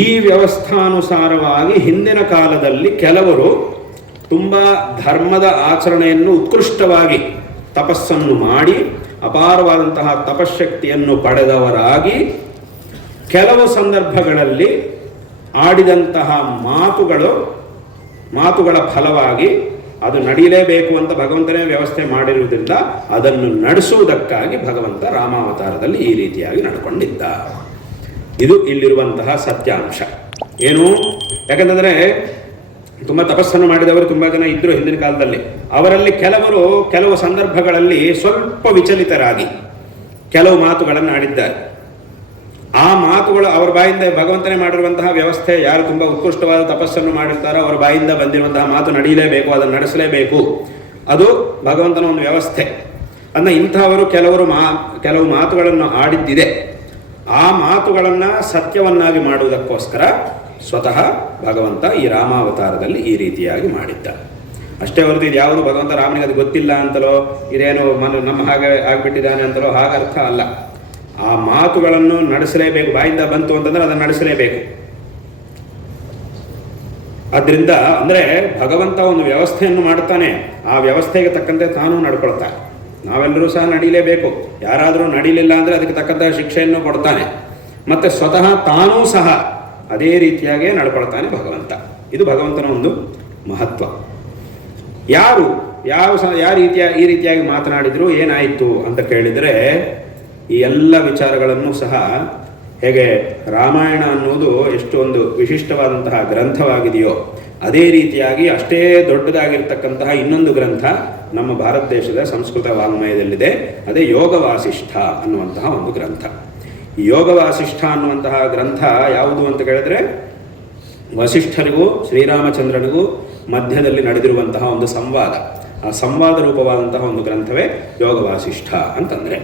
ಈ ವ್ಯವಸ್ಥಾನುಸಾರವಾಗಿ ಹಿಂದಿನ ಕಾಲದಲ್ಲಿ ಕೆಲವರು ತುಂಬ ಧರ್ಮದ ಆಚರಣೆಯನ್ನು ಉತ್ಕೃಷ್ಟವಾಗಿ ತಪಸ್ಸನ್ನು ಮಾಡಿ ಅಪಾರವಾದಂತಹ ತಪಶಕ್ತಿಯನ್ನು ಪಡೆದವರಾಗಿ ಕೆಲವು ಸಂದರ್ಭಗಳಲ್ಲಿ ಆಡಿದಂತಹ ಮಾತುಗಳ ಫಲವಾಗಿ ಅದು ನಡೆಯಲೇಬೇಕು ಅಂತ ಭಗವಂತನೇ ವ್ಯವಸ್ಥೆ ಮಾಡಿರುವುದರಿಂದ ಅದನ್ನು ನಡೆಸುವುದಕ್ಕಾಗಿ ಭಗವಂತ ರಾಮಾವತಾರದಲ್ಲಿ ಈ ರೀತಿಯಾಗಿ ನಡ್ಕೊಂಡಿದ್ದ. ಇದು ಇಲ್ಲಿರುವಂತಹ ಸತ್ಯಾಂಶ. ಏನು ಯಾಕಂತಂದರೆ ತುಂಬ ತಪಸ್ಸನ್ನು ಮಾಡಿದವರು ತುಂಬ ಜನ ಇದ್ದರು ಹಿಂದಿನ ಕಾಲದಲ್ಲಿ. ಅವರಲ್ಲಿ ಕೆಲವು ಸಂದರ್ಭಗಳಲ್ಲಿ ಸ್ವಲ್ಪ ವಿಚಲಿತರಾಗಿ ಕೆಲವು ಮಾತುಗಳನ್ನು ಆಡಿದ್ದಾರೆ. ಆ ಮಾತುಗಳು ಅವರ ಬಾಯಿಂದ ಭಗವಂತನೇ ಮಾಡಿರುವಂತಹ ವ್ಯವಸ್ಥೆ, ಯಾರು ತುಂಬ ಉತ್ಕೃಷ್ಟವಾದ ತಪಸ್ಸನ್ನು ಮಾಡಿರ್ತಾರೋ ಅವರ ಬಾಯಿಂದ ಬಂದಿರುವಂತಹ ಮಾತು ನಡೆಯಲೇಬೇಕು, ಅದನ್ನು ನಡೆಸಲೇಬೇಕು, ಅದು ಭಗವಂತನ ಒಂದು ವ್ಯವಸ್ಥೆ. ಅದನ್ನ ಇಂಥವರು ಕೆಲವು ಮಾತುಗಳನ್ನು ಆಡಿದ್ದಿದೆ. ಆ ಮಾತುಗಳನ್ನು ಸತ್ಯವನ್ನಾಗಿ ಮಾಡುವುದಕ್ಕೋಸ್ಕರ ಸ್ವತಃ ಭಗವಂತ ಈ ರಾಮಾವತಾರದಲ್ಲಿ ಈ ರೀತಿಯಾಗಿ ಮಾಡಿದ್ದ. ಅಷ್ಟೇ ಹೊರತು ಇದು ಯಾವುದು ಭಗವಂತ ರಾಮನಿಗೆ ಅದು ಗೊತ್ತಿಲ್ಲ ಅಂತಲೋ ಇದೇನು ನಮ್ಮ ಹಾಗೆ ಆಗಿಬಿಟ್ಟಿದ್ದಾನೆ ಅಂತಲೋ ಹಾಗರ್ಥ ಅಲ್ಲ. ಆ ಮಾತುಗಳನ್ನು ನಡೆಸಲೇಬೇಕು, ಬಾಯಿಂದ ಬಂತು ಅಂತಂದ್ರೆ ಅದನ್ನು ನಡೆಸಲೇಬೇಕು. ಆದ್ದರಿಂದ ಅಂದರೆ ಭಗವಂತ ಒಂದು ವ್ಯವಸ್ಥೆಯನ್ನು ಮಾಡ್ತಾನೆ, ಆ ವ್ಯವಸ್ಥೆಗೆ ತಕ್ಕಂತೆ ತಾನೂ ನಡ್ಕೊಳ್ತಾನೆ. ನಾವೆಲ್ಲರೂ ಸಹ ನಡೀಲೇಬೇಕು. ಯಾರಾದರೂ ನಡೀಲಿಲ್ಲ ಅಂದರೆ ಅದಕ್ಕೆ ತಕ್ಕಂತಹ ಶಿಕ್ಷೆಯನ್ನು ಕೊಡ್ತಾನೆ. ಮತ್ತು ಸ್ವತಃ ತಾನೂ ಸಹ ಅದೇ ರೀತಿಯಾಗೇ ನಡ್ಕೊಳ್ತಾನೆ ಭಗವಂತ. ಇದು ಭಗವಂತನ ಒಂದು ಮಹತ್ವ. ಈ ರೀತಿಯಾಗಿ ಮಾತನಾಡಿದ್ರು ಏನಾಯಿತು ಅಂತ ಕೇಳಿದರೆ, ಈ ಎಲ್ಲ ವಿಚಾರಗಳನ್ನು ಸಹ ಹೇಗೆ ರಾಮಾಯಣ ಅನ್ನೋದು ಎಷ್ಟು ಒಂದು ವಿಶಿಷ್ಟವಾದಂತಹ ಗ್ರಂಥವಾಗಿದೆಯೋ ಅದೇ ರೀತಿಯಾಗಿ ಅಷ್ಟೇ ದೊಡ್ಡದಾಗಿರ್ತಕ್ಕಂತಹ ಇನ್ನೊಂದು ಗ್ರಂಥ ನಮ್ಮ ಭಾರತ ದೇಶದ ಸಂಸ್ಕೃತ ವಾಂಗ್ಮಯದಲ್ಲಿದೆ. ಅದೇ ಯೋಗ ವಾಸಿಷ್ಠ ಅನ್ನುವಂತಹ ಒಂದು ಗ್ರಂಥ. ಈ ಯೋಗ ವಾಸಿಷ್ಠ ಅನ್ನುವಂತಹ ಗ್ರಂಥ ಯಾವುದು ಅಂತ ಕೇಳಿದ್ರೆ, ವಸಿಷ್ಠರಿಗೂ ಶ್ರೀರಾಮಚಂದ್ರನಿಗೂ ಮಧ್ಯದಲ್ಲಿ ನಡೆದಿರುವಂತಹ ಒಂದು ಸಂವಾದ, ಆ ಸಂವಾದ ರೂಪವಾದಂತಹ ಒಂದು ಗ್ರಂಥವೇ ಯೋಗ ವಾಸಿಷ್ಠ ಅಂತಂದರೆ.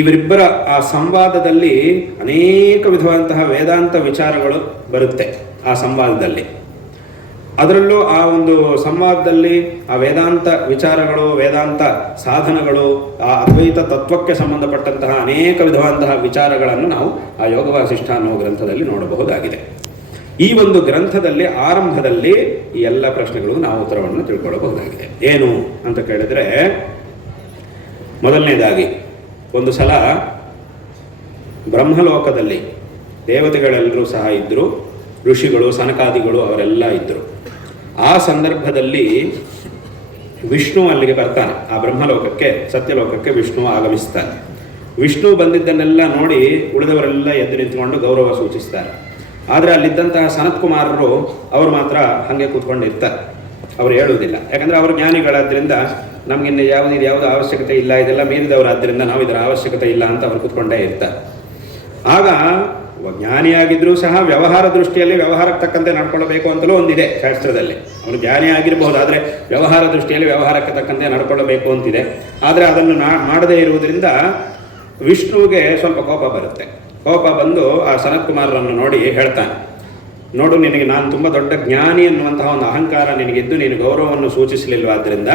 ಇವರಿಬ್ಬರ ಆ ಸಂವಾದದಲ್ಲಿ ಅನೇಕ ವಿಧವಾದಂತಹ ವೇದಾಂತ ವಿಚಾರಗಳು ಬರುತ್ತೆ. ಆ ಸಂವಾದದಲ್ಲಿ ಅದರಲ್ಲೂ ಆ ಒಂದು ಸಂವಾದದಲ್ಲಿ ಆ ವೇದಾಂತ ವಿಚಾರಗಳು, ವೇದಾಂತ ಸಾಧನಗಳು, ಆ ಅದ್ವೈತ ತತ್ವಕ್ಕೆ ಸಂಬಂಧಪಟ್ಟಂತಹ ಅನೇಕ ವಿಧವಾದಂತಹ ವಿಚಾರಗಳನ್ನು ನಾವು ಆ ಯೋಗ ವಾಸಿಷ್ಠ ಅನ್ನುವ ಗ್ರಂಥದಲ್ಲಿ ನೋಡಬಹುದಾಗಿದೆ. ಈ ಒಂದು ಗ್ರಂಥದಲ್ಲಿ ಆರಂಭದಲ್ಲಿ ಈ ಎಲ್ಲ ಪ್ರಶ್ನೆಗಳಿಗೂ ನಾವು ಉತ್ತರವನ್ನು ತಿಳ್ಕೊಳ್ಳಬಹುದಾಗಿದೆ. ಏನು ಅಂತ ಕೇಳಿದ್ರೆ, ಮೊದಲನೇದಾಗಿ ಒಂದು ಸಲ ಬ್ರಹ್ಮಲೋಕದಲ್ಲಿ ದೇವತೆಗಳೆಲ್ಲರೂ ಸಹ ಇದ್ದರು, ಋಷಿಗಳು ಸನಕಾದಿಗಳು ಅವರೆಲ್ಲ ಇದ್ದರು. ಆ ಸಂದರ್ಭದಲ್ಲಿ ವಿಷ್ಣು ಅಲ್ಲಿಗೆ ಬರ್ತಾನೆ. ಆ ಬ್ರಹ್ಮಲೋಕಕ್ಕೆ, ಸತ್ಯಲೋಕಕ್ಕೆ ವಿಷ್ಣು ಆಗಮಿಸ್ತಾನೆ. ವಿಷ್ಣು ಬಂದಿದ್ದನ್ನೆಲ್ಲ ನೋಡಿ ಉಳಿದವರೆಲ್ಲ ಎದ್ದು ನಿಂತುಕೊಂಡು ಗೌರವ ಸೂಚಿಸ್ತಾರೆ. ಆದರೆ ಅಲ್ಲಿದ್ದಂತಹ ಸನತ್ಕುಮಾರರು ಅವರು ಮಾತ್ರ ಹಾಗೆ ಕೂತ್ಕೊಂಡಿರ್ತಾರೆ. ಅವರು ಹೇಳುವುದಿಲ್ಲ. ಯಾಕಂದರೆ ಅವರು ಜ್ಞಾನಿಗಳಾದ್ದರಿಂದ ನಮಗಿನ್ನ ಯಾವುದು ಅವಶ್ಯಕತೆ ಇಲ್ಲ, ಇದೆಲ್ಲ ಮೀರಿದವರಾದ್ದರಿಂದ ನಾವು ಇದರ ಅವಶ್ಯಕತೆ ಇಲ್ಲ ಅಂತ ಅವರು ಕೂತ್ಕೊಂಡೇ ಇರ್ತಾರೆ. ಆಗ ಜ್ಞಾನಿಯಾಗಿದ್ದರೂ ಸಹ ವ್ಯವಹಾರ ದೃಷ್ಟಿಯಲ್ಲಿ ವ್ಯವಹಾರಕ್ಕೆ ತಕ್ಕಂತೆ ನಡ್ಕೊಳ್ಳಬೇಕು ಅಂತಲೂ ಒಂದಿದೆ ಶಾಸ್ತ್ರದಲ್ಲಿ. ಅವನು ಜ್ಞಾನಿ ಆಗಿರಬಹುದು, ಆದರೆ ವ್ಯವಹಾರ ದೃಷ್ಟಿಯಲ್ಲಿ ವ್ಯವಹಾರಕ್ಕೆ ತಕ್ಕಂತೆ ನಡ್ಕೊಳ್ಳಬೇಕು ಅಂತಿದೆ. ಆದರೆ ಅದನ್ನು ಮಾಡದೇ ಇರುವುದರಿಂದ ವಿಷ್ಣುವಿಗೆ ಸ್ವಲ್ಪ ಕೋಪ ಬರುತ್ತೆ. ಕೋಪ ಬಂದು ಆ ಸನತ್ಕುಮಾರರನ್ನು ನೋಡಿ ಹೇಳ್ತಾನೆ, ನೋಡು, ನಿನಗೆ ನಾನು ತುಂಬ ದೊಡ್ಡ ಜ್ಞಾನಿ ಅನ್ನುವಂತಹ ಒಂದು ಅಹಂಕಾರ ನಿನಗಿದ್ದು ನೀನು ಗೌರವವನ್ನು ಸೂಚಿಸಲಿಲ್ವಾದ್ದರಿಂದ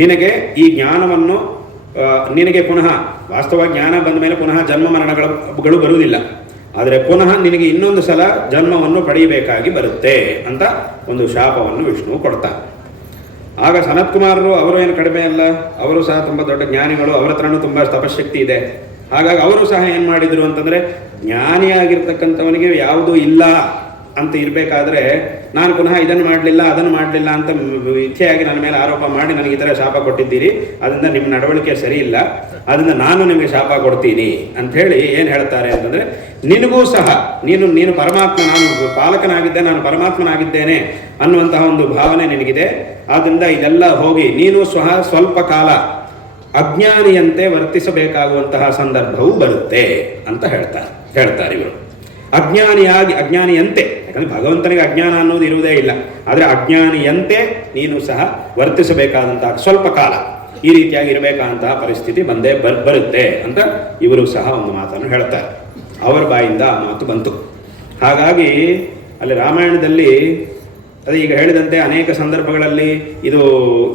ನಿನಗೆ ಈ ಜ್ಞಾನವನ್ನು ನಿನಗೆ ಪುನಃ ವಾಸ್ತವ ಜ್ಞಾನ ಬಂದ ಮೇಲೆ ಪುನಃ ಜನ್ಮ ಮರಣಗಳು ಬರುವುದಿಲ್ಲ. ಆದರೆ ಪುನಃ ನಿನಗೆ ಇನ್ನೊಂದು ಸಲ ಜನ್ಮವನ್ನು ಪಡೆಯಬೇಕಾಗಿ ಬರುತ್ತೆ ಅಂತ ಒಂದು ಶಾಪವನ್ನು ವಿಷ್ಣು ಕೊಡ್ತಾನೆ. ಆಗ ಸನತ್ಕುಮಾರರು ಅವರು ಏನು ಕಡಿಮೆ ಅಲ್ಲ, ಅವರು ಸಹ ತುಂಬ ದೊಡ್ಡ ಜ್ಞಾನಿಗಳು, ಅವರ ಹತ್ರನೂ ತುಂಬ ತಪಶಕ್ತಿ ಇದೆ. ಹಾಗಾಗಿ ಅವರು ಸಹ ಏನು ಮಾಡಿದರು ಅಂತಂದರೆ, ಜ್ಞಾನಿಯಾಗಿರ್ತಕ್ಕಂಥವನಿಗೆ ಯಾವುದೂ ಇಲ್ಲ ಅಂತ ಇರಬೇಕಾದ್ರೆ ನಾನು ಪುನಃ ಇದನ್ನು ಮಾಡಲಿಲ್ಲ ಅದನ್ನು ಮಾಡಲಿಲ್ಲ ಅಂತ ಇಚ್ಛೆಯಾಗಿ ನನ್ನ ಮೇಲೆ ಆರೋಪ ಮಾಡಿ ನನಗೆ ಈ ಥರ ಶಾಪ ಕೊಟ್ಟಿದ್ದೀರಿ, ಅದರಿಂದ ನಿಮ್ಮ ನಡವಳಿಕೆ ಸರಿ ಇಲ್ಲ, ಅದರಿಂದ ನಾನು ನಿಮಗೆ ಶಾಪ ಕೊಡ್ತೀನಿ ಅಂಥೇಳಿ ಏನು ಹೇಳ್ತಾರೆ ಅಂತಂದರೆ, ನಿನಗೂ ಸಹ ನೀನು ಪರಮಾತ್ಮ, ನಾನು ಪಾಲಕನಾಗಿದ್ದೆ, ನಾನು ಪರಮಾತ್ಮನಾಗಿದ್ದೇನೆ ಅನ್ನುವಂತಹ ಒಂದು ಭಾವನೆ ನಿನಗಿದೆ. ಆದ್ದರಿಂದ ಇದೆಲ್ಲ ಹೋಗಿ ನೀನು ಸ್ವಲ್ಪ ಕಾಲ ಅಜ್ಞಾನಿಯಂತೆ ವರ್ತಿಸಬೇಕಾಗುವಂತಹ ಸಂದರ್ಭವೂ ಬರುತ್ತೆ ಅಂತ ಹೇಳ್ತಾರೆ ಇವರು. ಅಜ್ಞಾನಿಯಂತೆ, ಯಾಕಂದರೆ ಭಗವಂತನಿಗೆ ಅಜ್ಞಾನ ಅನ್ನೋದು ಇರುವುದೇ ಇಲ್ಲ, ಆದರೆ ಅಜ್ಞಾನಿಯಂತೆ ನೀನು ಸಹ ವರ್ತಿಸಬೇಕಾದಂತಹ ಸ್ವಲ್ಪ ಕಾಲ ಈ ರೀತಿಯಾಗಿ ಇರಬೇಕಾದಂತಹ ಪರಿಸ್ಥಿತಿ ಬರುತ್ತೆ ಅಂತ ಇವರು ಸಹ ಒಂದು ಮಾತನ್ನು ಹೇಳ್ತಾರೆ. ಅವರ ಬಾಯಿಂದ ಆ ಮಾತು ಬಂತು. ಹಾಗಾಗಿ ಅಲ್ಲಿ ರಾಮಾಯಣದಲ್ಲಿ ಅದೇ ಈಗ ಹೇಳಿದಂತೆ ಅನೇಕ ಸಂದರ್ಭಗಳಲ್ಲಿ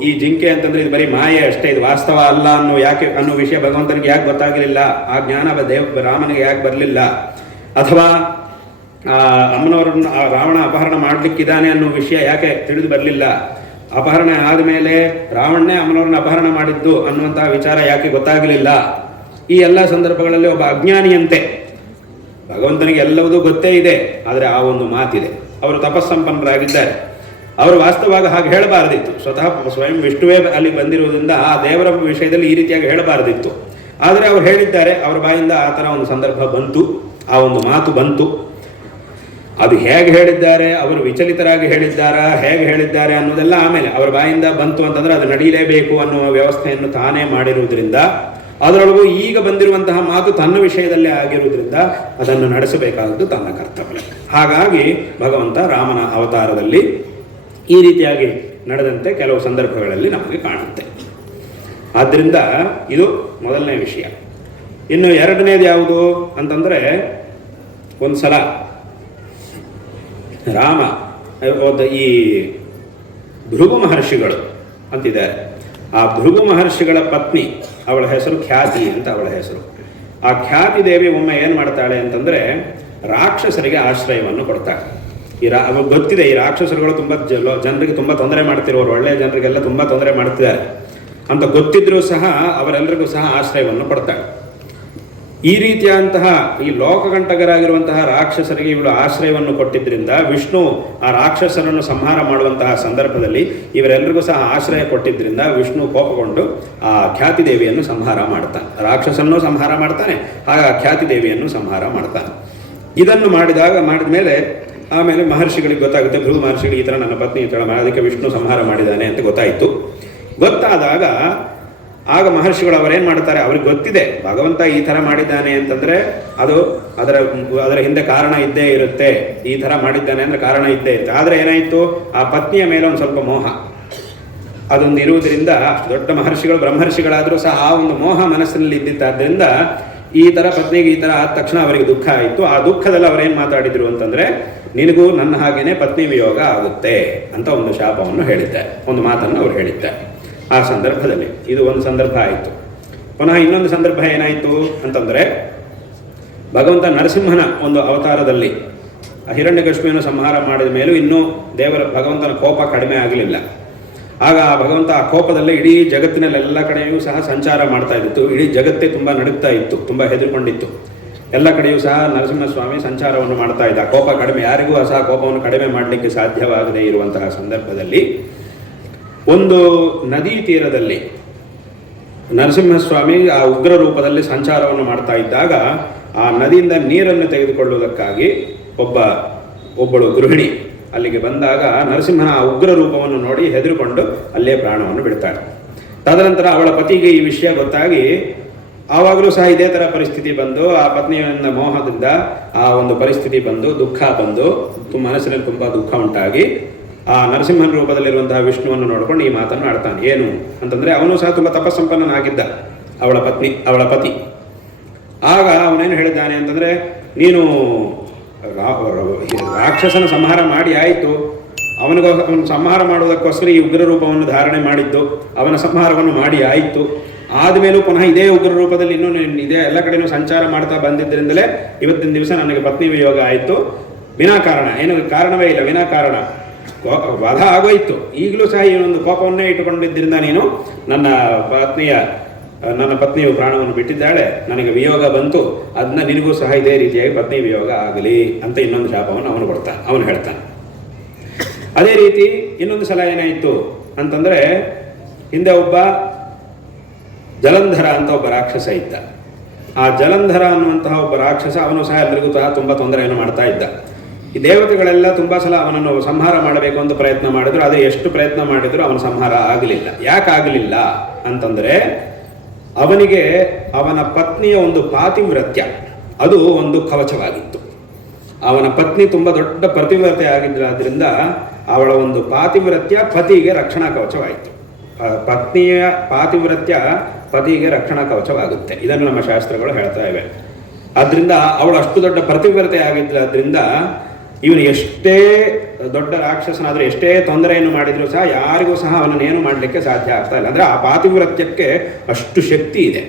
ಈ ಜಿಂಕೆ ಅಂತಂದ್ರೆ ಇದು ಬರೀ ಮಾಯೆ ಅಷ್ಟೇ, ಇದು ವಾಸ್ತವ ಅಲ್ಲ ಅನ್ನೋ ವಿಷಯ ಭಗವಂತನಿಗೆ ಯಾಕೆ ಗೊತ್ತಾಗಲಿಲ್ಲ, ಆ ಜ್ಞಾನ ರಾಮನಿಗೆ ಯಾಕೆ ಬರಲಿಲ್ಲ ಅಥವಾ ಅಮ್ಮನವರನ್ನು ರಾವಣ ಅಪಹರಣ ಮಾಡಲಿಕ್ಕಿದ್ದಾನೆ ಅನ್ನೋ ವಿಷಯ ಯಾಕೆ ತಿಳಿದು ಬರಲಿಲ್ಲ, ಅಪಹರಣ ಆದಮೇಲೆ ರಾವಣನೇ ಅಮ್ಮನವ್ರನ್ನ ಅಪಹರಣ ಮಾಡಿದ್ದು ಅನ್ನುವಂತಹ ವಿಚಾರ ಯಾಕೆ ಗೊತ್ತಾಗಲಿಲ್ಲ. ಈ ಎಲ್ಲ ಸಂದರ್ಭಗಳಲ್ಲಿ ಒಬ್ಬ ಅಜ್ಞಾನಿಯಂತೆ ಭಗವಂತನಿಗೆ ಎಲ್ಲವೂ ಗೊತ್ತೇ ಇದೆ, ಆದರೆ ಆ ಒಂದು ಮಾತಿದೆ. ಅವರು ತಪಸ್ಸಂಪನ್ನರಾಗಿದ್ದಾರೆ, ಅವರು ವಾಸ್ತವವಾಗಿ ಹಾಗೆ ಹೇಳಬಾರದಿತ್ತು. ಸ್ವತಃ ಸ್ವಯಂ ವಿಷ್ಣುವೇ ಅಲ್ಲಿ ಬಂದಿರುವುದರಿಂದ ಆ ದೇವರ ವಿಷಯದಲ್ಲಿ ಈ ರೀತಿಯಾಗಿ ಹೇಳಬಾರದಿತ್ತು. ಆದರೆ ಅವರು ಹೇಳಿದ್ದಾರೆ, ಅವರ ಬಾಯಿಂದ ಆ ಥರ ಒಂದು ಸಂದರ್ಭ ಬಂತು, ಆ ಒಂದು ಮಾತು ಬಂತು. ಅದು ಹೇಗೆ ಹೇಳಿದ್ದಾರೆ, ಅವರು ವಿಚಲಿತರಾಗಿ ಹೇಳಿದ್ದಾರಾ, ಹೇಗೆ ಹೇಳಿದ್ದಾರೆ ಅನ್ನೋದೆಲ್ಲ ಆಮೇಲೆ ಅವರ ಬಾಯಿಂದ ಬಂತು ಅಂತಂದರೆ ಅದು ನಡೀಲೇಬೇಕು ಅನ್ನುವ ವ್ಯವಸ್ಥೆಯನ್ನು ತಾನೇ ಮಾಡಿರುವುದರಿಂದ, ಅದರೊಳಗೂ ಈಗ ಬಂದಿರುವಂತಹ ಮಾತು ತನ್ನ ವಿಷಯದಲ್ಲೇ ಆಗಿರುವುದರಿಂದ ಅದನ್ನು ನಡೆಸಬೇಕಾದದ್ದು ತನ್ನ ಕರ್ತವ್ಯ. ಹಾಗಾಗಿ ಭಗವಂತ ರಾಮನ ಅವತಾರದಲ್ಲಿ ಈ ರೀತಿಯಾಗಿ ನಡೆದಂತೆ ಕೆಲವು ಸಂದರ್ಭಗಳಲ್ಲಿ ನಮಗೆ ಕಾಣುತ್ತೆ. ಆದ್ದರಿಂದ ಇದು ಮೊದಲನೇ ವಿಷಯ. ಇನ್ನು ಎರಡನೇದು ಯಾವುದು ಅಂತಂದರೆ, ಒಂದು ಸಲ ರಾಮ ಈ ಭೃಗು ಮಹರ್ಷಿಗಳು ಅಂತಿದ್ದಾರೆ. ಆ ಭೃಗು ಮಹರ್ಷಿಗಳ ಪತ್ನಿ, ಅವಳ ಹೆಸರು ಖ್ಯಾತಿ ಅಂತ ಅವಳ ಹೆಸರು. ಆ ಖ್ಯಾತಿ ದೇವಿ ಒಮ್ಮೆ ಏನು ಮಾಡ್ತಾಳೆ ಅಂತಂದರೆ, ರಾಕ್ಷಸರಿಗೆ ಆಶ್ರಯವನ್ನು ಕೊಡ್ತಾಳೆ. ಅವ್ರಿಗೆ ಗೊತ್ತಿದೆ ಈ ರಾಕ್ಷಸರುಗಳು ತುಂಬ ಜನರಿಗೆ ತುಂಬ ತೊಂದರೆ ಮಾಡ್ತಿರೋರು, ಒಳ್ಳೆಯ ಜನರಿಗೆಲ್ಲ ತುಂಬ ತೊಂದರೆ ಮಾಡ್ತಿದ್ದಾರೆ ಅಂತ ಗೊತ್ತಿದ್ರೂ ಸಹ ಅವರೆಲ್ಲರಿಗೂ ಸಹ ಆಶ್ರಯವನ್ನು ಕೊಡ್ತಾಳೆ. ಈ ರೀತಿಯಾದಂತಹ ಈ ಲೋಕಕಂಟಕರಾಗಿರುವಂತಹ ರಾಕ್ಷಸರಿಗೆ ಇವಳು ಆಶ್ರಯವನ್ನು ಕೊಟ್ಟಿದ್ದರಿಂದ ವಿಷ್ಣು ಆ ರಾಕ್ಷಸರನ್ನು ಸಂಹಾರ ಮಾಡುವಂತಹ ಸಂದರ್ಭದಲ್ಲಿ ಇವರೆಲ್ಲರಿಗೂ ಸಹ ಆಶ್ರಯ ಕೊಟ್ಟಿದ್ದರಿಂದ ವಿಷ್ಣು ಕೋಪಗೊಂಡು ಆ ಖ್ಯಾತಿ ದೇವಿಯನ್ನು ಸಂಹಾರ ಮಾಡ್ತಾನೆ. ರಾಕ್ಷಸನ್ನು ಸಂಹಾರ ಮಾಡ್ತಾನೆ, ಆಗ ಖ್ಯಾತಿ ದೇವಿಯನ್ನು ಸಂಹಾರ ಮಾಡ್ತಾನೆ. ಇದನ್ನು ಮಾಡಿದ ಮೇಲೆ ಆಮೇಲೆ ಮಹರ್ಷಿಗಳಿಗೆ ಗೊತ್ತಾಗುತ್ತೆ, ಭೃಗು ಮಹರ್ಷಿಗಳಿಗೆ ಈ ಥರ ನನ್ನ ಪತ್ನಿ ಈ ಥರ ಅದಕ್ಕೆ ವಿಷ್ಣು ಸಂಹಾರ ಮಾಡಿದ್ದಾನೆ ಅಂತ ಗೊತ್ತಾಯಿತು. ಗೊತ್ತಾದಾಗ ಆಗ ಮಹರ್ಷಿಗಳು ಅವರೇನು ಮಾಡ್ತಾರೆ, ಅವ್ರಿಗೆ ಗೊತ್ತಿದೆ ಭಗವಂತ ಈ ಥರ ಮಾಡಿದ್ದಾನೆ ಅಂತಂದರೆ ಅದು ಅದರ ಹಿಂದೆ ಕಾರಣ ಇದ್ದೇ ಇರುತ್ತೆ, ಈ ಥರ ಮಾಡಿದ್ದಾನೆ ಅಂದರೆ ಕಾರಣ ಇದ್ದೇ ಇರುತ್ತೆ. ಆದರೆ ಏನಾಯಿತು, ಆ ಪತ್ನಿಯ ಮೇಲೆ ಒಂದು ಸ್ವಲ್ಪ ಮೋಹ ಅದೊಂದು ಇರುವುದರಿಂದ, ಅಷ್ಟು ದೊಡ್ಡ ಮಹರ್ಷಿಗಳು ಬ್ರಹ್ಮರ್ಷಿಗಳಾದರೂ ಸಹ ಆ ಒಂದು ಮೋಹ ಮನಸ್ಸಿನಲ್ಲಿ ಇದ್ದಿದ್ದಾದ್ದರಿಂದ ಈ ಥರ ಪತ್ನಿಗೆ ಈ ಥರ ಆದ ತಕ್ಷಣ ಅವರಿಗೆ ದುಃಖ ಆಯಿತು. ಆ ದುಃಖದಲ್ಲಿ ಅವರೇನು ಮಾತಾಡಿದರು ಅಂತಂದರೆ, ನಿನಗೂ ನನ್ನ ಹಾಗೇನೆ ಪತ್ನಿ ವಿಯೋಗ ಆಗುತ್ತೆ ಅಂತ ಒಂದು ಶಾಪವನ್ನು ಹೇಳಿದ್ದಾರೆ, ಒಂದು ಮಾತನ್ನು ಅವರು ಹೇಳಿದ್ದಾರೆ. ಆ ಸಂದರ್ಭದಲ್ಲಿ ಇದು ಒಂದು ಸಂದರ್ಭ ಆಯಿತು. ಪುನಃ ಇನ್ನೊಂದು ಸಂದರ್ಭ ಏನಾಯಿತು ಅಂತಂದರೆ, ಭಗವಂತ ನರಸಿಂಹನ ಒಂದು ಅವತಾರದಲ್ಲಿ ಹಿರಣ್ಯಕಶ್ಯಪನನ್ನು ಸಂಹಾರ ಮಾಡಿದ ಮೇಲೂ ಇನ್ನೂ ಭಗವಂತನ ಕೋಪ ಕಡಿಮೆ ಆಗಲಿಲ್ಲ. ಆಗ ಆ ಭಗವಂತ ಆ ಕೋಪದಲ್ಲೇ ಇಡೀ ಜಗತ್ತಿನಲ್ಲೆಲ್ಲ ಕಡೆಯೂ ಸಹ ಸಂಚಾರ ಮಾಡ್ತಾ ಇತ್ತು. ಇಡೀ ಜಗತ್ತೇ ತುಂಬ ನಡುಗ್ತಾ ಇತ್ತು, ತುಂಬ ಹೆದರ್ಕೊಂಡಿತ್ತು. ಎಲ್ಲ ಕಡೆಯೂ ಸಹ ನರಸಿಂಹಸ್ವಾಮಿ ಸಂಚಾರವನ್ನು ಮಾಡ್ತಾ ಇದ್ದ. ಕೋಪ ಕಡಿಮೆ, ಯಾರಿಗೂ ಸಹ ಕೋಪವನ್ನು ಕಡಿಮೆ ಮಾಡಲಿಕ್ಕೆ ಸಾಧ್ಯವಾಗದೇ ಇರುವಂತಹ ಸಂದರ್ಭದಲ್ಲಿ ಒಂದು ನದಿ ತೀರದಲ್ಲಿ ನರಸಿಂಹಸ್ವಾಮಿ ಆ ಉಗ್ರ ರೂಪದಲ್ಲಿ ಸಂಚಾರವನ್ನು ಮಾಡ್ತಾ ಇದ್ದಾಗ ಆ ನದಿಯಿಂದ ನೀರನ್ನು ತೆಗೆದುಕೊಳ್ಳುವುದಕ್ಕಾಗಿ ಒಬ್ಬಳು ಗೃಹಿಣಿ ಅಲ್ಲಿಗೆ ಬಂದಾಗ ನರಸಿಂಹನ ಆ ಉಗ್ರ ರೂಪವನ್ನು ನೋಡಿ ಹೆದರಿಕೊಂಡು ಅಲ್ಲೇ ಪ್ರಾಣವನ್ನು ಬಿಡ್ತಾಳೆ. ತದನಂತರ ಅವಳ ಪತಿಗೆ ಈ ವಿಷಯ ಗೊತ್ತಾಗಿ ಆವಾಗಲೂ ಸಹ ಇದೇ ಥರ ಪರಿಸ್ಥಿತಿ ಬಂದು, ಆ ಪತ್ನಿಯಿಂದ ಮೋಹದಿಂದ ಆ ಒಂದು ಪರಿಸ್ಥಿತಿ ಬಂದು, ದುಃಖ ಬಂದು ಮನಸ್ಸಿನಲ್ಲಿ ತುಂಬ ದುಃಖ ಉಂಟಾಗಿ ಆ ನರಸಿಂಹನ ರೂಪದಲ್ಲಿರುವಂತಹ ವಿಷ್ಣುವನ್ನು ನೋಡಿಕೊಂಡು ಈ ಮಾತನ್ನು ಆಡ್ತಾನೆ. ಏನು ಅಂತಂದರೆ, ಅವನು ಸಹ ತುಂಬ ತಪಸ್ಸಂಪನ್ನನಾಗಿದ್ದ, ಅವಳ ಪತಿ. ಆಗ ಅವನೇನು ಹೇಳಿದ್ದಾನೆ ಅಂತಂದರೆ, ನೀನು ರಾಕ್ಷಸನ ಸಂಹಾರ ಮಾಡಿ ಆಯಿತು, ಅವನು ಸಂಹಾರ ಮಾಡುವುದಕ್ಕೋಸ್ಕರ ಈ ಉಗ್ರ ರೂಪವನ್ನು ಧಾರಣೆ ಮಾಡಿದ್ದು, ಅವನ ಸಂಹಾರವನ್ನು ಮಾಡಿ ಆಯಿತು. ಆದಮೇಲೂ ಪುನಃ ಇದೇ ಉಗ್ರ ರೂಪದಲ್ಲಿ ಇನ್ನೂ ಇದೇ ಎಲ್ಲ ಕಡೆಯೂ ಸಂಚಾರ ಮಾಡ್ತಾ ಬಂದಿದ್ದರಿಂದಲೇ ಇವತ್ತಿನ ದಿವಸ ನನಗೆ ಪತ್ನಿ ವಿಯೋಗ ಆಯಿತು. ವಿನಾಕಾರಣ, ಏನು ಕಾರಣವೇ ಇಲ್ಲ, ವಿನಾಕಾರಣ ವಧ ಆಗೋಯಿತು. ಈಗಲೂ ಸಹ ಈ ಒಂದು ಕೋಪವನ್ನೇ ಇಟ್ಟುಕೊಂಡಿದ್ದರಿಂದ ನೀನು ನನ್ನ ಪತ್ನಿಯು ಪ್ರಾಣವನ್ನು ಬಿಟ್ಟಿದ್ದಾಳೆ, ನನಗೆ ವಿಯೋಗ ಬಂತು, ಅದನ್ನ ನಿನಗೂ ಸಹ ಇದೇ ರೀತಿಯಾಗಿ ಪತ್ನಿ ವಿಯೋಗ ಆಗಲಿ ಅಂತ ಇನ್ನೊಂದು ಶಾಪವನ್ನು ಅವನು ಹೇಳ್ತಾನೆ. ಅದೇ ರೀತಿ ಇನ್ನೊಂದು ಸಲ ಏನಾಯಿತು ಅಂತಂದರೆ, ಹಿಂದೆ ಒಬ್ಬ ಜಲಂಧರ ಅಂತ ಒಬ್ಬ ರಾಕ್ಷಸ ಇದ್ದ. ಆ ಜಲಂಧರ ಅನ್ನುವಂತಹ ಒಬ್ಬ ರಾಕ್ಷಸ, ಅವನು ಸಹ ಎಲ್ಲರಿಗೂ ಸಹ ತುಂಬ ತೊಂದರೆಯನ್ನು ಮಾಡ್ತಾ ಇದ್ದ. ಈ ದೇವತೆಗಳೆಲ್ಲ ತುಂಬ ಸಲ ಅವನನ್ನು ಸಂಹಾರ ಮಾಡಬೇಕು ಅಂತ ಪ್ರಯತ್ನ ಮಾಡಿದ್ರು, ಆದರೆ ಎಷ್ಟು ಪ್ರಯತ್ನ ಮಾಡಿದ್ರು ಅವನ ಸಂಹಾರ ಆಗಲಿಲ್ಲ. ಯಾಕೆ ಆಗಲಿಲ್ಲ ಅಂತಂದರೆ, ಅವನಿಗೆ ಅವನ ಪತ್ನಿಯ ಒಂದು ಪಾತಿವ್ರತ್ಯ ಅದು ಒಂದು ಕವಚವಾಗಿತ್ತು. ಅವನ ಪತ್ನಿ ತುಂಬ ದೊಡ್ಡ ಪತಿವ್ರತೆ ಆಗಿದ್ದರಿಂದ ಅವಳ ಒಂದು ಪಾತಿವ್ರತ್ಯ ಪತಿಗೆ ರಕ್ಷಣಾ ಕವಚವಾಯಿತು. ಪತ್ನಿಯ ಪಾತಿವ್ರತ್ಯ ಪತಿಗೆ ರಕ್ಷಣಾ ಕವಚವಾಗುತ್ತೆ, ಇದನ್ನು ನಮ್ಮ ಶಾಸ್ತ್ರಗಳು ಹೇಳ್ತಾ ಇವೆ. ಆದ್ದರಿಂದ ಅವಳು ಅಷ್ಟು ದೊಡ್ಡ ಪತಿವ್ರತೆ ಆಗಿದ್ದರಿಂದ ಇವನು ಎಷ್ಟೇ ದೊಡ್ಡ ರಾಕ್ಷಸನಾದರೂ ಎಷ್ಟೇ ತೊಂದರೆಯನ್ನು ಮಾಡಿದರೂ ಸಹ ಯಾರಿಗೂ ಸಹ ಅವನನ್ನೇನು ಮಾಡಲಿಕ್ಕೆ ಸಾಧ್ಯ ಆಗ್ತಾ ಇಲ್ಲ. ಅಂದರೆ ಆ ಪಾತಿವ್ರತ್ಯಕ್ಕೆ ಅಷ್ಟು ಶಕ್ತಿ ಇದೆ.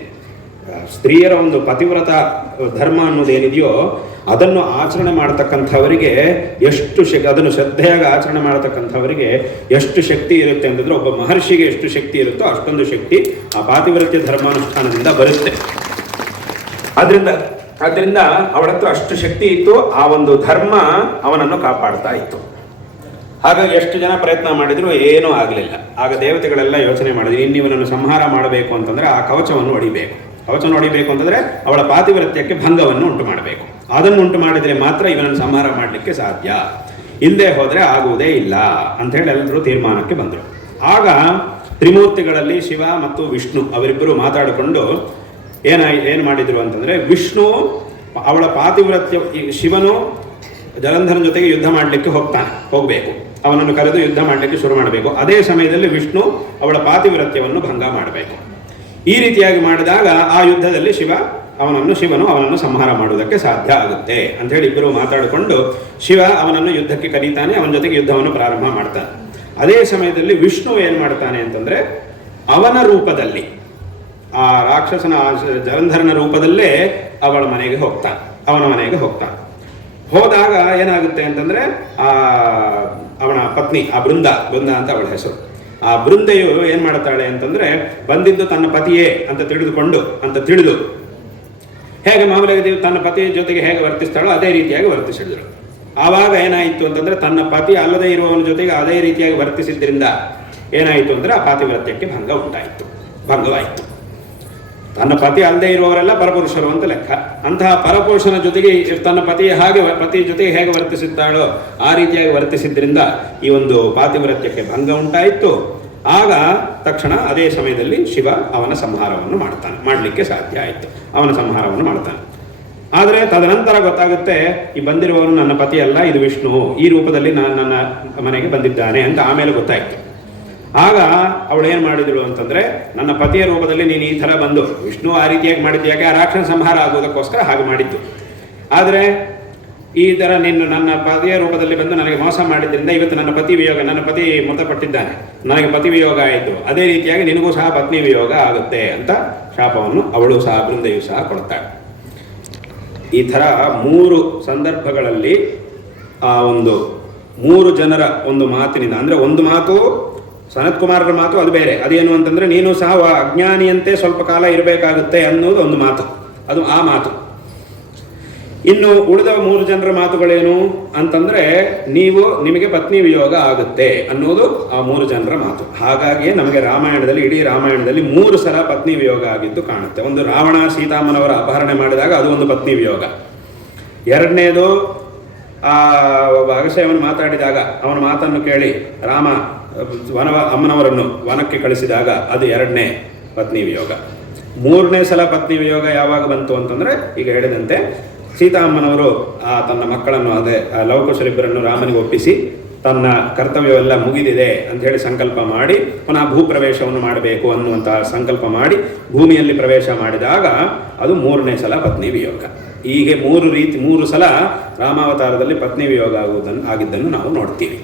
ಸ್ತ್ರೀಯರ ಒಂದು ಪತಿವ್ರತ ಧರ್ಮ ಅನ್ನೋದೇನಿದೆಯೋ ಅದನ್ನು ಆಚರಣೆ ಮಾಡತಕ್ಕಂಥವರಿಗೆ ಎಷ್ಟು ಅದನ್ನು ಶ್ರದ್ಧೆಯಾಗಿ ಆಚರಣೆ ಮಾಡತಕ್ಕಂಥವರಿಗೆ ಎಷ್ಟು ಶಕ್ತಿ ಇರುತ್ತೆ ಅಂತಂದ್ರೆ, ಒಬ್ಬ ಮಹರ್ಷಿಗೆ ಎಷ್ಟು ಶಕ್ತಿ ಇರುತ್ತೋ ಅಷ್ಟೊಂದು ಶಕ್ತಿ ಆ ಪಾತಿವ್ರತ್ಯ ಧರ್ಮಾನುಷ್ಠಾನದಿಂದ ಬರುತ್ತೆ. ಆದ್ರಿಂದ ಅವಳ ಹತ್ರ ಅಷ್ಟು ಶಕ್ತಿ ಇತ್ತು, ಆ ಒಂದು ಧರ್ಮ ಅವನನ್ನು ಕಾಪಾಡ್ತಾ ಇತ್ತು. ಹಾಗಾಗಿ ಎಷ್ಟು ಜನ ಪ್ರಯತ್ನ ಮಾಡಿದ್ರು ಏನೂ ಆಗಲಿಲ್ಲ. ಆಗ ದೇವತೆಗಳೆಲ್ಲ ಯೋಚನೆ ಮಾಡಿದ್ರು, ಇನ್ನು ಇವನನ್ನು ಸಂಹಾರ ಮಾಡಬೇಕು ಅಂತಂದ್ರೆ ಆ ಕವಚವನ್ನು ಹೊಡಿಬೇಕು ಅಂತಂದ್ರೆ ಅವಳ ಪಾತಿವ್ರತ್ಯಕ್ಕೆ ಭಂಗವನ್ನು ಉಂಟು ಮಾಡಬೇಕು. ಅದನ್ನು ಉಂಟು ಮಾಡಿದರೆ ಮಾತ್ರ ಇವನನ್ನು ಸಂಹಾರ ಮಾಡಲಿಕ್ಕೆ ಸಾಧ್ಯ, ಇಲ್ಲದೆ ಹೋದರೆ ಆಗುವುದೇ ಇಲ್ಲ ಅಂಥೇಳಿ ಎಲ್ಲರೂ ತೀರ್ಮಾನಕ್ಕೆ ಬಂದರು. ಆಗ ತ್ರಿಮೂರ್ತಿಗಳಲ್ಲಿ ಶಿವ ಮತ್ತು ವಿಷ್ಣು ಅವರಿಬ್ಬರು ಮಾತಾಡಿಕೊಂಡು ಏನು ಮಾಡಿದ್ರು ಅಂತಂದರೆ, ವಿಷ್ಣು ಅವಳ ಪಾತಿವ್ರತ್ಯ, ಶಿವನು ಜಲಂಧರನ ಜೊತೆಗೆ ಯುದ್ಧ ಮಾಡಲಿಕ್ಕೆ ಹೋಗಬೇಕು, ಅವನನ್ನು ಕರೆದು ಯುದ್ಧ ಮಾಡಲಿಕ್ಕೆ ಶುರು ಮಾಡಬೇಕು. ಅದೇ ಸಮಯದಲ್ಲಿ ವಿಷ್ಣು ಅವಳ ಪಾತಿವ್ರತ್ಯವನ್ನು ಭಂಗ ಮಾಡಬೇಕು. ಈ ರೀತಿಯಾಗಿ ಮಾಡಿದಾಗ ಆ ಯುದ್ಧದಲ್ಲಿ ಶಿವನು ಅವನನ್ನು ಸಂಹಾರ ಮಾಡುವುದಕ್ಕೆ ಸಾಧ್ಯ ಆಗುತ್ತೆ ಅಂಥೇಳಿ ಇಬ್ಬರು ಮಾತಾಡಿಕೊಂಡು ಶಿವ ಅವನನ್ನು ಯುದ್ಧಕ್ಕೆ ಕರೀತಾನೆ, ಅವನ ಜೊತೆಗೆ ಯುದ್ಧವನ್ನು ಪ್ರಾರಂಭ ಮಾಡ್ತಾನೆ. ಅದೇ ಸಮಯದಲ್ಲಿ ವಿಷ್ಣು ಏನು ಮಾಡ್ತಾನೆ ಅಂತಂದರೆ, ಅವನ ರೂಪದಲ್ಲಿ, ಆ ರಾಕ್ಷಸನ ಜಲಂಧರನ ರೂಪದಲ್ಲೇ ಅವನ ಮನೆಗೆ ಹೋಗ್ತಾನೆ. ಹೋದಾಗ ಏನಾಗುತ್ತೆ ಅಂತಂದ್ರೆ, ಅವನ ಪತ್ನಿ, ಆ ಬೃಂದ ಅಂತ ಅವಳ ಹೆಸರು, ಆ ಬೃಂದೆಯು ಏನ್ ಮಾಡ್ತಾಳೆ ಅಂತಂದ್ರೆ, ಬಂದಿದ್ದು ತನ್ನ ಪತಿಯೇ ಅಂತ ತಿಳಿದು ಹೇಗೆ ಮಾಮೂಲಿಯಾಗಿ ತನ್ನ ಪತಿಯ ಜೊತೆಗೆ ಹೇಗೆ ವರ್ತಿಸ್ತಾಳೋ ಅದೇ ರೀತಿಯಾಗಿ ವರ್ತಿಸಿದ್ರು. ಆವಾಗ ಏನಾಯಿತು ಅಂತಂದ್ರೆ, ತನ್ನ ಪತಿ ಅಲ್ಲದೆ ಇರುವವನ ಜೊತೆಗೆ ಅದೇ ರೀತಿಯಾಗಿ ವರ್ತಿಸಿದ್ರಿಂದ ಏನಾಯಿತು ಅಂದ್ರೆ ಆ ಪಾತಿವ್ರತ್ಯಕ್ಕೆ ಭಂಗವಾಯಿತು. ತನ್ನ ಪತಿ ಅಲ್ಲದೆ ಇರುವವರೆಲ್ಲ ಪರಪುರುಷರು ಅಂತ ಲೆಕ್ಕ. ಅಂತಹ ಪರಪುರುಷನ ಜೊತೆಗೆ ತನ್ನ ಪತಿ ಜೊತೆಗೆ ಹೇಗೆ ವರ್ತಿಸುತ್ತಾಳೋ ಆ ರೀತಿಯಾಗಿ ವರ್ತಿಸಿದ್ರಿಂದ ಈ ಒಂದು ಪಾತಿವ್ರತ್ಯಕ್ಕೆ ಭಂಗ ಉಂಟಾಯಿತು. ಆಗ ತಕ್ಷಣ ಅದೇ ಸಮಯದಲ್ಲಿ ಶಿವ ಅವನ ಸಂಹಾರವನ್ನು ಮಾಡಲಿಕ್ಕೆ ಸಾಧ್ಯ ಆಯಿತು. ಅವನ ಸಂಹಾರವನ್ನು ಮಾಡ್ತಾನೆ. ಆದರೆ ತದನಂತರ ಗೊತ್ತಾಗುತ್ತೆ, ಈ ಬಂದಿರುವವನು ನನ್ನ ಪತಿ ಅಲ್ಲ, ಇದು ವಿಷ್ಣು, ಈ ರೂಪದಲ್ಲಿ ನನ್ನ ಮನೆಗೆ ಬಂದಿದ್ದಾನೆ ಅಂತ ಆಮೇಲೆ ಗೊತ್ತಾಯಿತು. ಆಗ ಅವಳು ಏನು ಮಾಡಿದಳು ಅಂತಂದರೆ, ನನ್ನ ಪತಿಯ ರೂಪದಲ್ಲಿ ನೀನು ಈ ಥರ ಬಂದು, ವಿಷ್ಣು ಆ ರೀತಿಯಾಗಿ ಮಾಡಿದ್ದು ಯಾಕೆ, ಆ ರಾಕ್ಷಸ ಸಂಹಾರ ಆಗುವುದಕ್ಕೋಸ್ಕರ ಹಾಗೆ ಮಾಡಿದ್ದು. ಆದರೆ ಈ ಥರ ನೀನು ನನ್ನ ಪತಿಯ ರೂಪದಲ್ಲಿ ಬಂದು ನನಗೆ ಮೋಸ ಮಾಡಿದ್ದರಿಂದ ಇವತ್ತು ನನ್ನ ಪತಿ ಮೃತಪಟ್ಟಿದ್ದಾನೆ, ನನಗೆ ಪತಿ ವಿಯೋಗ ಆಯಿತು, ಅದೇ ರೀತಿಯಾಗಿ ನಿನಗೂ ಸಹ ಪತ್ನಿ ವಿಯೋಗ ಆಗುತ್ತೆ ಅಂತ ಶಾಪವನ್ನು ಅವಳು ಸಹ, ಬೃಂದೆಯು ಸಹ ಕೊಡ್ತಾಳೆ. ಈ ಥರ 3 ಸಂದರ್ಭಗಳಲ್ಲಿ ಆ ಒಂದು 3 ಜನರ ಒಂದು ಮಾತಿನಿಂದ, ಅಂದರೆ ಒಂದು ಮಾತು ಸನತ್ ಕುಮಾರರ ಮಾತು, ಅದು ಬೇರೆ. ಅದೇನು ಅಂತಂದರೆ, ನೀನು ಸಹ ಅಜ್ಞಾನಿಯಂತೆ ಸ್ವಲ್ಪ ಕಾಲ ಇರಬೇಕಾಗುತ್ತೆ ಅನ್ನೋದು ಒಂದು ಮಾತು, ಅದು ಆ ಮಾತು. ಇನ್ನು ಉಳಿದ 3 ಜನರ ಮಾತುಗಳೇನು ಅಂತಂದರೆ, ನಿಮಗೆ ಪತ್ನಿ ವಿಯೋಗ ಆಗುತ್ತೆ ಅನ್ನೋದು ಆ 3 ಜನರ ಮಾತು. ಹಾಗಾಗಿ ನಮಗೆ ಇಡೀ ರಾಮಾಯಣದಲ್ಲಿ 3 ಸಲ ಪತ್ನಿ ವಿಯೋಗ ಆಗಿದ್ದು ಕಾಣುತ್ತೆ. ಒಂದು, ರಾವಣ ಸೀತಾಮ್ಮನವರ ಅಪಹರಣೆ ಮಾಡಿದಾಗ ಅದು ಒಂದು ಪತ್ನಿ ವಿಯೋಗ. ಎರಡನೇದು, ಒಬ್ಬ ಅಗಸ್ತ್ಯವನ್ನು ಮಾತಾಡಿದಾಗ ಅವನ ಮಾತನ್ನು ಕೇಳಿ ರಾಮ ಅಮ್ಮನವರನ್ನು ವನಕ್ಕೆ ಕಳಿಸಿದಾಗ ಅದು 2ನೇ ಪತ್ನಿ ವಿಯೋಗ. 3ನೇ ಸಲ ಪತ್ನಿ ವಿಯೋಗ ಯಾವಾಗ ಬಂತು ಅಂತಂದರೆ, ಈಗ ಹೇಳಿದಂತೆ ಸೀತಾಮ್ಮನವರು ತನ್ನ ಮಕ್ಕಳನ್ನು, ಅದೇ ಲವಕುಶರಿಬ್ಬರನ್ನು ರಾಮನಿಗೆ ಒಪ್ಪಿಸಿ ತನ್ನ ಕರ್ತವ್ಯವೆಲ್ಲ ಮುಗಿದಿದೆ ಅಂತ ಹೇಳಿ ಸಂಕಲ್ಪ ಮಾಡಿ ಪುನಃ ಭೂಪ್ರವೇಶವನ್ನು ಮಾಡಬೇಕು ಅನ್ನುವಂತಹ ಸಂಕಲ್ಪ ಮಾಡಿ ಭೂಮಿಯಲ್ಲಿ ಪ್ರವೇಶ ಮಾಡಿದಾಗ ಅದು 3ನೇ ಸಲ ಪತ್ನಿ ವಿಯೋಗ. ಹೀಗೆ 3 ಸಲ ರಾಮಾವತಾರದಲ್ಲಿ ಪತ್ನಿ ವಿಯೋಗ ಆಗಿದ್ದನ್ನು ನಾವು ನೋಡ್ತೀವಿ.